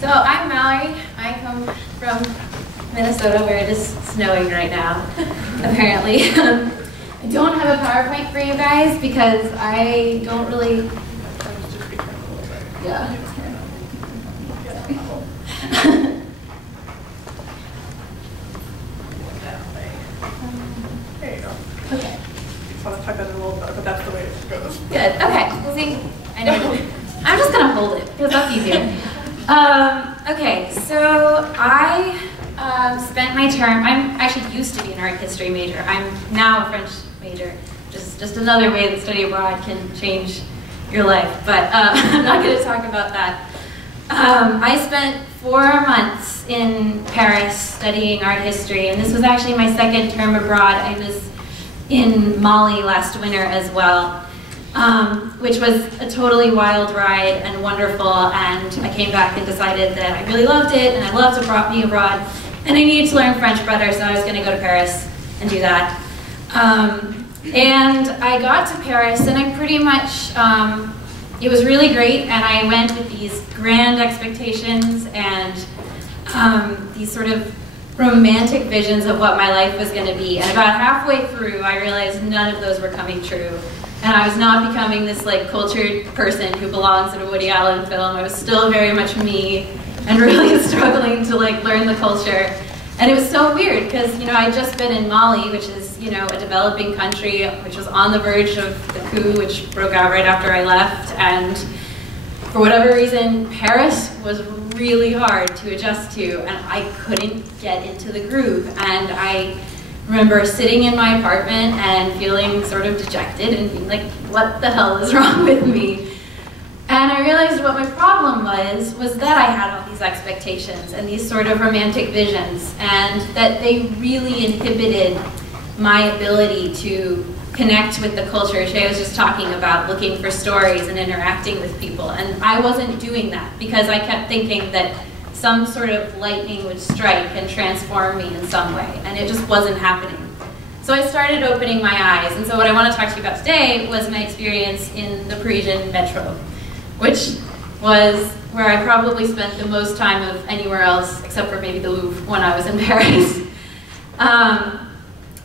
So I'm Mallory. I come from Minnesota where it is snowing right now, apparently. I don't have a PowerPoint for you guys because I don't really... Yeah. There you go. Okay. Just want to tuck that in a little better, but that's the way it goes. Good. Okay. We'll see. I know. I'm just gonna hold it because that's easier. Okay. So I spent my term. I'm actually used to be an art history major. I'm now a French major. Just another way that study abroad can change your life. But I'm not going to talk about that. I spent 4 months in Paris studying art history, and this was actually my second term abroad. I was in Mali last winter as well, which was a totally wild ride and wonderful, and I came back and decided that I really loved it, and I loved being abroad, and I needed to learn French better, so I was going to go to Paris and do that. And I got to Paris, and I pretty much, it was really great, and I went with these grand expectations and these sort of romantic visions of what my life was going to be. And about halfway through, I realized none of those were coming true. And I was not becoming this like cultured person who belongs in a Woody Allen film. I was still very much me and really struggling to like learn the culture. And it was so weird because, you know, I'd just been in Mali, which is, you know, a developing country, which was on the verge of the coup, which broke out right after I left. And for whatever reason, Paris was really hard to adjust to, and I couldn't get into the groove. And I remember sitting in my apartment and feeling sort of dejected and being like, what the hell is wrong with me? And I realized what my problem was that I had all these expectations and these sort of romantic visions, and that they really inhibited my ability to connect with the culture. Shay was just talking about looking for stories and interacting with people, and I wasn't doing that because I kept thinking that some sort of lightning would strike and transform me in some way, and it just wasn't happening. So I started opening my eyes, and so what I want to talk to you about today was my experience in the Parisian metro, which was where I probably spent the most time of anywhere else, except for maybe the Louvre when I was in Paris.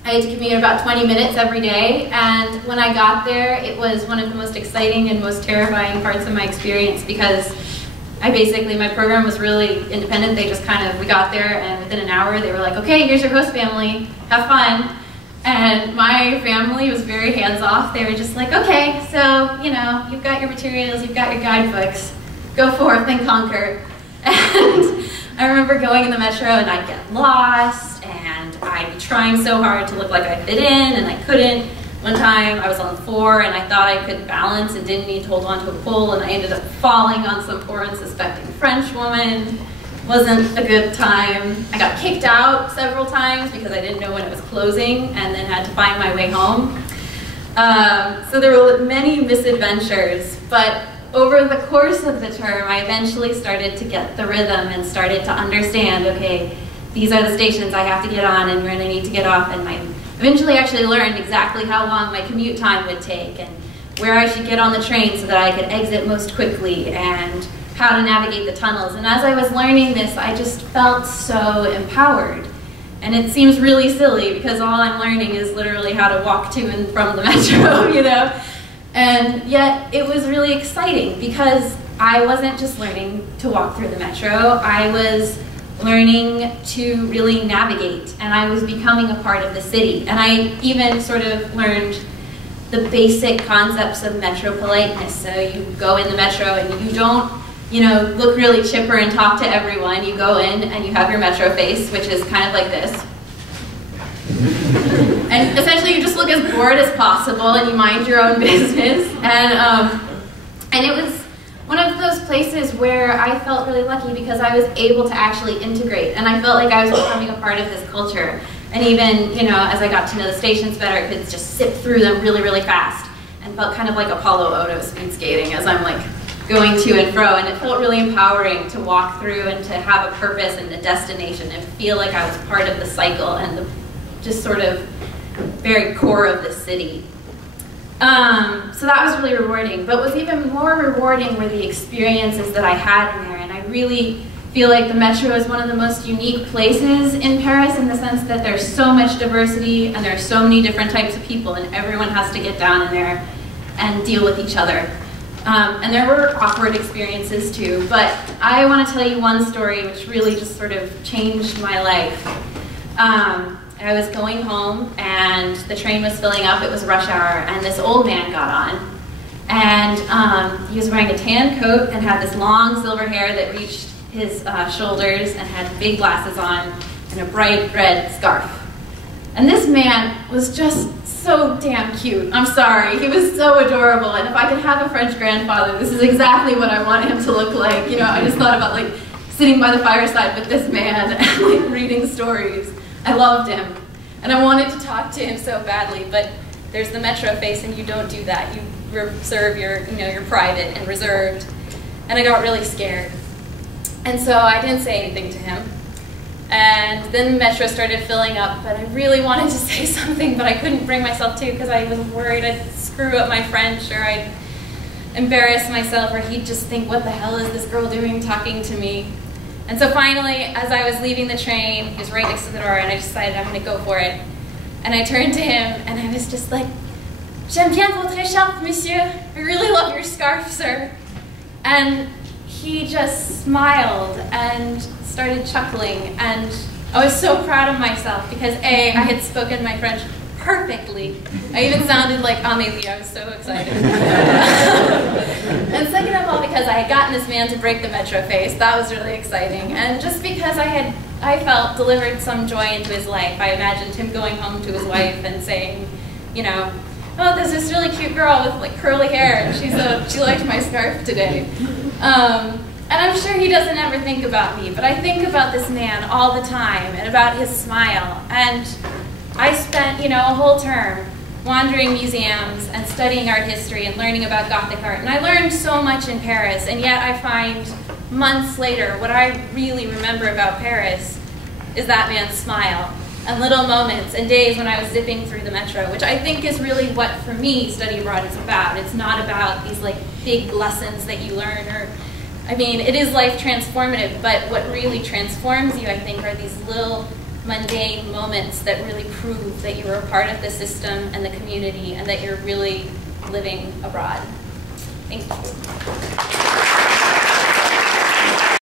I had to commute about 20 minutes every day, and when I got there, it was one of the most exciting and most terrifying parts of my experience because my program was really independent. They just we got there, and within an hour, they were like, okay, here's your host family, have fun. And my family was very hands-off. They were just like, okay, so, you know, you've got your materials, you've got your guidebooks, go forth and conquer. And I remember going in the metro and I'd get lost, and I'd be trying so hard to look like I fit in, and I couldn't. One time I was on 4 and I thought I could balance and didn't need to hold on to a pole, and I ended up falling on some poor unsuspecting French woman. Wasn't a good time. I got kicked out several times because I didn't know when it was closing, and then had to find my way home. So there were many misadventures, but over the course of the term, I eventually started to get the rhythm and started to understand, okay, these are the stations I have to get on and when I need to get off, and I eventually actually learned exactly how long my commute time would take and where I should get on the train so that I could exit most quickly and how to navigate the tunnels. And as I was learning this, I just felt so empowered. And it seems really silly because all I'm learning is literally how to walk to and from the metro, you know? And yet it was really exciting because I wasn't just learning to walk through the metro, I was learning to really navigate, and I was becoming a part of the city. And I even sort of learned the basic concepts of metro politeness. So you go in the metro and you don't, you know, look really chipper and talk to everyone. You go in and you have your metro face, which is kind of like this. And essentially you just look as bored as possible and you mind your own business. And it was one of those places where I felt really lucky because I was able to actually integrate, and I felt like I was becoming a part of this culture. And even, you know, as I got to know the stations better, I could just zip through them really, really fast and felt kind of like Apollo Odo speed skating as I'm like going to and fro, and it felt really empowering to walk through and to have a purpose and a destination and feel like I was part of the cycle and the just sort of very core of the city. So that was really rewarding, but what was even more rewarding were the experiences that I had in there, and I really feel like the Metro is one of the most unique places in Paris in the sense that there's so much diversity and there are so many different types of people and everyone has to get down in there and deal with each other. And there were awkward experiences too, but I want to tell you one story which really just sort of changed my life. I was going home and the train was filling up, it was rush hour, and this old man got on. And he was wearing a tan coat and had this long silver hair that reached his shoulders and had big glasses on and a bright red scarf. And this man was just so damn cute. I'm sorry, he was so adorable, and if I could have a French grandfather, this is exactly what I want him to look like. You know, I just thought about like sitting by the fireside with this man and like reading stories. I loved him, and I wanted to talk to him so badly, but there's the Metro face, and you don't do that. You reserve your, you're private and reserved, and I got really scared. And so I didn't say anything to him. And then the Metro started filling up, but I really wanted to say something, but I couldn't bring myself to because I was worried I'd screw up my French or I'd embarrass myself or he'd just think, what the hell is this girl doing talking to me? And so finally, as I was leaving the train, he was right next to the door, and I decided I'm going to go for it. And I turned to him, and I was just like, "J'aime bien votre écharpe, monsieur. I really love your scarf, sir." And he just smiled and started chuckling, and I was so proud of myself because A, I had spoken my French perfectly. I even sounded like Amélie, I was so excited. And second of all, because I had gotten this man to break the Metro face, that was really exciting. And just because I felt delivered some joy into his life. I imagined him going home to his wife and saying, "Oh, there's this really cute girl with like curly hair, and she liked my scarf today." And I'm sure he doesn't ever think about me, but I think about this man all the time and about his smile. And I spent, a whole term wandering museums and studying art history and learning about Gothic art. And I learned so much in Paris, and yet I find months later what I really remember about Paris is that man's smile and little moments and days when I was zipping through the Metro, which I think is really what, for me, study abroad is about. It's not about these like big lessons that you learn it is life transformative, but what really transforms you, I think, are these little mundane moments that really prove that you're a part of the system and the community and that you're really living abroad. Thank you.